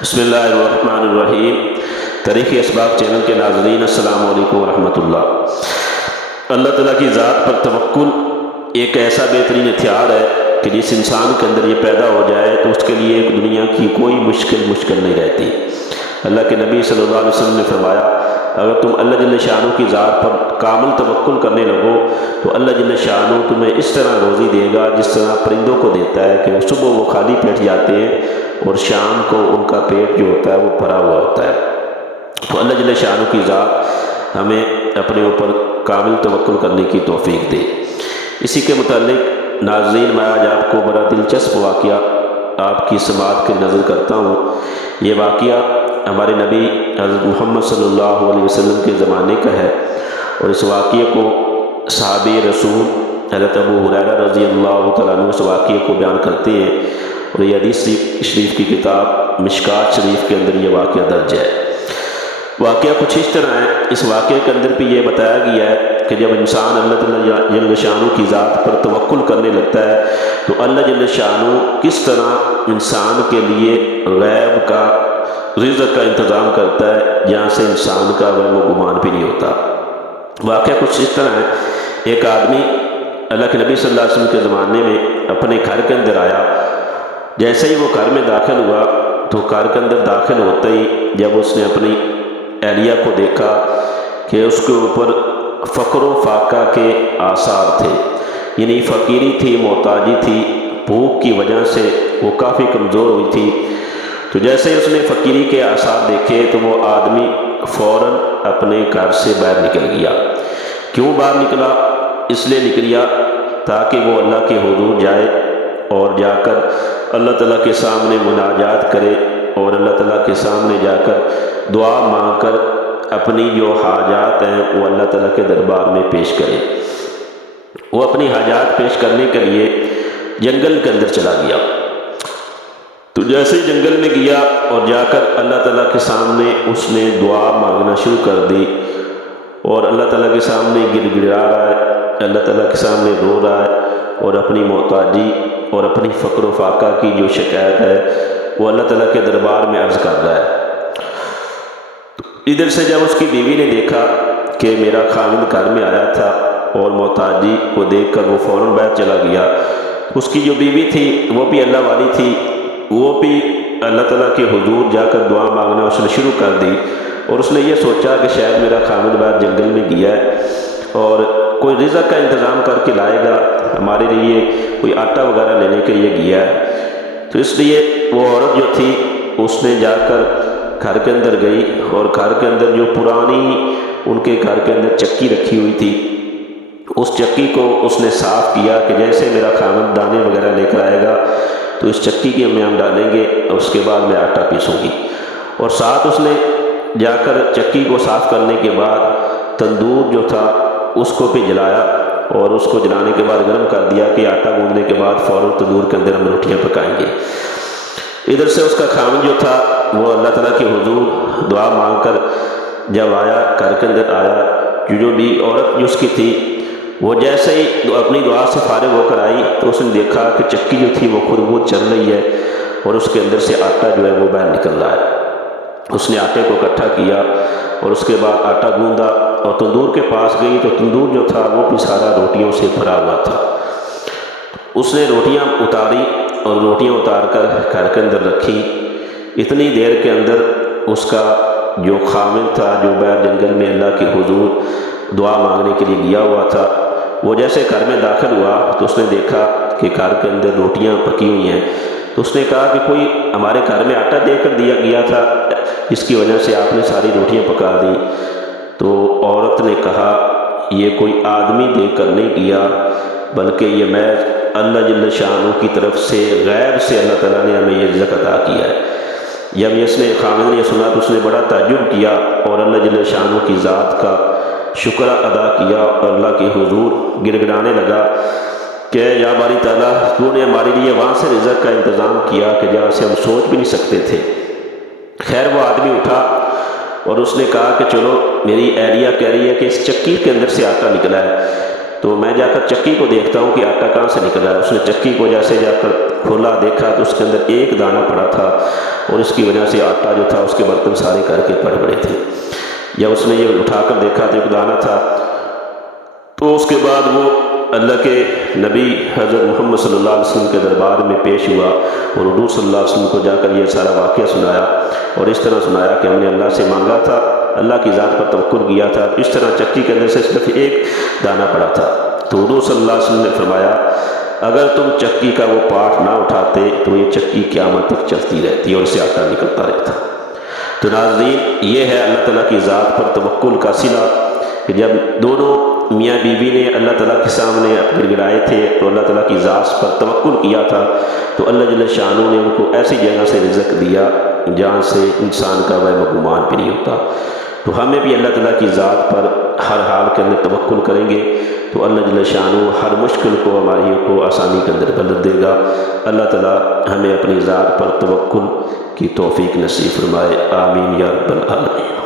بسم اللہ الرحمن الرحیم۔ تاریخ اسباق چینل کے ناظرین السلام علیکم ورحمۃ اللہ۔ اللہ تعالیٰ کی ذات پر توکل ایک ایسا بہترین ہتھیار ہے کہ جس انسان کے اندر یہ پیدا ہو جائے تو اس کے لیے ایک دنیا کی کوئی مشکل نہیں رہتی۔ اللہ کے نبی صلی اللہ علیہ وسلم نے فرمایا، اگر تم اللہ جل شانہ کی ذات پر کامل توکل کرنے لگو تو اللہ جل شانہ تمہیں اس طرح روزی دے گا جس طرح پرندوں کو دیتا ہے کہ صبح وہ خالی پیٹ جاتے ہیں اور شام کو ان کا پیٹ جو ہوتا ہے وہ بھرا ہوا ہوتا ہے۔ تو اللہ جل شانہ کی ذات ہمیں اپنے اوپر کامل توکل کرنے کی توفیق دے۔ اسی کے متعلق ناظرین میں آج آپ کو بڑا دلچسپ واقعہ آپ کی سماعت کی نظر کرتا ہوں۔ یہ واقعہ ہمارے نبی حضرت محمد صلی اللہ علیہ وسلم کے زمانے کا ہے، اور اس واقعے کو صحابی رسول حضرت ابو ہریرہ رضی اللہ تعالیٰ عنہ اس واقعے کو بیان کرتے ہیں، اور یہ حدیث شریف کی کتاب مشکات شریف کے اندر یہ واقعہ درج ہے۔ واقعہ کچھ اس طرح ہے۔ اس واقعے کے اندر بھی یہ بتایا گیا ہے کہ جب انسان اللہ تعالیٰ جل شانہ کی ذات پر توکل کرنے لگتا ہے تو اللہ جل شانہ کس طرح انسان کے لیے غیب کا رزق کا انتظام کرتا ہے جہاں سے انسان کا وہم و گمان بھی نہیں ہوتا۔ واقعہ کچھ اس طرح ہے۔ ایک آدمی اللہ کے نبی صلی اللہ علیہ وسلم کے زمانے میں اپنے گھر کے اندر آیا۔ جیسے ہی وہ گھر میں داخل ہوا تو گھر کے اندر داخل ہوتے ہی جب اس نے اپنی اہلیہ کو دیکھا کہ اس کے اوپر فقر و فاقہ کے آثار تھے، یعنی فقیری تھی، محتاجی تھی، بھوک کی وجہ سے وہ کافی کمزور ہوئی تھی۔ تو جیسے اس نے فقیری کے آثار دیکھے تو وہ آدمی فوراً اپنے گھر سے باہر نکل گیا۔ کیوں باہر نکلا؟ اس لیے نکلیا تاکہ وہ اللہ کے حضور جائے اور جا کر اللہ تعالیٰ کے سامنے مناجات کرے، اور اللہ تعالیٰ کے سامنے جا کر دعا مانگ کر اپنی جو حاجات ہیں وہ اللہ تعالیٰ کے دربار میں پیش کرے۔ وہ اپنی حاجات پیش کرنے کے لیے جنگل کے اندر چلا گیا۔ تو جیسے ہی جنگل میں گیا اور جا کر اللہ تعالیٰ کے سامنے اس نے دعا مانگنا شروع کر دی، اور اللہ تعالیٰ کے سامنے گڑ گڑا رہا ہے، اللہ تعالیٰ کے سامنے رو رہا ہے، اور اپنی محتاجی اور اپنی فقر و فاقہ کی جو شکایت ہے وہ اللہ تعالیٰ کے دربار میں عرض کر رہا ہے۔ ادھر سے جب اس کی بیوی نے دیکھا کہ میرا خاوند گھر میں آیا تھا اور محتاجی کو دیکھ کر وہ فوراً باہر چلا گیا، اس کی جو بیوی تھی وہ بھی اللہ والی تھی، وہ بھی اللہ تعالیٰ کے حضور جا کر دعا مانگنا اس نے شروع کر دی، اور اس نے یہ سوچا کہ شاید میرا خاوند باہر جنگل میں گیا ہے اور کوئی رزق کا انتظام کر کے لائے گا، ہمارے لیے کوئی آٹا وغیرہ لینے کے لیے گیا ہے۔ تو اس لیے وہ عورت جو تھی اس نے جا کر گھر کے اندر گئی، اور گھر کے اندر جو پرانی ان کے گھر کے اندر چکی رکھی ہوئی تھی اس چکی کو اس نے صاف کیا کہ جیسے میرا خاوند دانے وغیرہ لے کر آئے گا تو اس چکی کے میں ہم ڈالیں گے اور اس کے بعد میں آٹا پیسوں گی۔ اور ساتھ اس نے جا کر چکی کو صاف کرنے کے بعد تندور جو تھا اس کو بھی جلایا، اور اس کو جلانے کے بعد گرم کر دیا کہ آٹا گوندنے کے بعد فوراً تندور کے اندر ہم روٹیاں پکائیں گے۔ ادھر سے اس کا خاوند جو تھا وہ اللہ تعالیٰ کے حضور دعا مانگ کر جب آیا، گھر کے اندر آیا، جو بھی عورت جو اس کی تھی وہ جیسے ہی اپنی دعا سے فارغ ہو کر آئی تو اس نے دیکھا کہ چکی جو تھی وہ خود وہ چل رہی ہے، اور اس کے اندر سے آٹا جو ہے وہ باہر نکل رہا ہے۔ اس نے آٹے کو اکٹھا کیا اور اس کے بعد آٹا گوندا اور تندور کے پاس گئی تو تندور جو تھا وہ بھی سارا روٹیوں سے بھرا ہوا تھا۔ اس نے روٹیاں اتاری اور روٹیاں اتار کر گھر کے اندر رکھی۔ اتنی دیر کے اندر اس کا جو خاوند تھا جو باہر جنگل میں اللہ کے حضور دعا مانگنے کے لیے گیا ہوا تھا، وہ جیسے گھر میں داخل ہوا تو اس نے دیکھا کہ گھر کے اندر روٹیاں پکی ہوئی ہیں۔ تو اس نے کہا کہ کوئی ہمارے گھر میں آٹا دے کر دیا گیا تھا جس کی وجہ سے آپ نے ساری روٹیاں پکا دی۔ تو عورت نے کہا یہ کوئی آدمی دے کر نہیں کیا بلکہ یہ میں اللہ جل شانہ کی طرف سے غیب سے اللہ تعالیٰ نے ہمیں یہ رزق عطا کیا ہے۔ جب اس نے خاوند نے سنا تو اس نے بڑا تعجب کیا اور اللہ جل شانہ کی ذات کا شکر ادا کیا، اور اللہ کے حضور گڑ گڑانے لگا کہ یا باری تعالیٰ تو نے ہمارے لیے وہاں سے رزق کا انتظام کیا کہ جہاں سے ہم سوچ بھی نہیں سکتے تھے۔ خیر وہ آدمی اٹھا اور اس نے کہا کہ چلو میری اہلیہ کہہ رہی ہے کہ اس چکی کے اندر سے آٹا نکلا ہے، تو میں جا کر چکی کو دیکھتا ہوں کہ آٹا کہاں سے نکلا ہے۔ اس نے چکی کو جیسے جا کر کھولا دیکھا تو اس کے اندر ایک دانہ پڑا تھا، اور اس کی وجہ سے آٹا جو تھا اس کے برتن سارے کر کے پڑ پڑے تھے۔ یا اس نے یہ اٹھا کر دیکھا تو ایک دانہ تھا، تو اس کے بعد وہ اللہ کے نبی حضرت محمد صلی اللہ علیہ وسلم کے دربار میں پیش ہوا، اور حضور صلی اللہ علیہ وسلم کو جا کر یہ سارا واقعہ سنایا، اور اس طرح سنایا کہ ہم نے اللہ سے مانگا تھا، اللہ کی ذات پر توکل کیا تھا، اس طرح چکی کے اندر سے صرف ایک دانہ پڑا تھا۔ تو حضور صلی اللہ علیہ وسلم نے فرمایا اگر تم چکی کا وہ پارٹ نہ اٹھاتے تو یہ چکی قیامت تک چلتی رہتی اور اس سے آٹا نکلتا رہتا۔ تو ناظرین، یہ ہے اللہ تعالیٰ کی ذات پر توکل کا صلہ، کہ جب دونوں میاں بیوی نے اللہ تعالیٰ کے سامنے گڑ گڑائے تھے تو اللہ تعالیٰ کی ذات پر توکل کیا تھا، تو اللہ جل شانہ نے ان کو ایسی جگہ سے رزق دیا جہاں سے انسان کا وہ گمان بھی نہیں ہوتا۔ تو ہمیں بھی اللہ تعالیٰ کی ذات پر ہر حال کے اندر توکل کریں گے تو اللہ جل شانہ ہر مشکل کو ہماری کو آسانی کے اندر بدل دے گا۔ اللہ تعالیٰ ہمیں اپنی ذات پر توکل کی توفیق نصیب فرمائے، آمین یا رب العالمین۔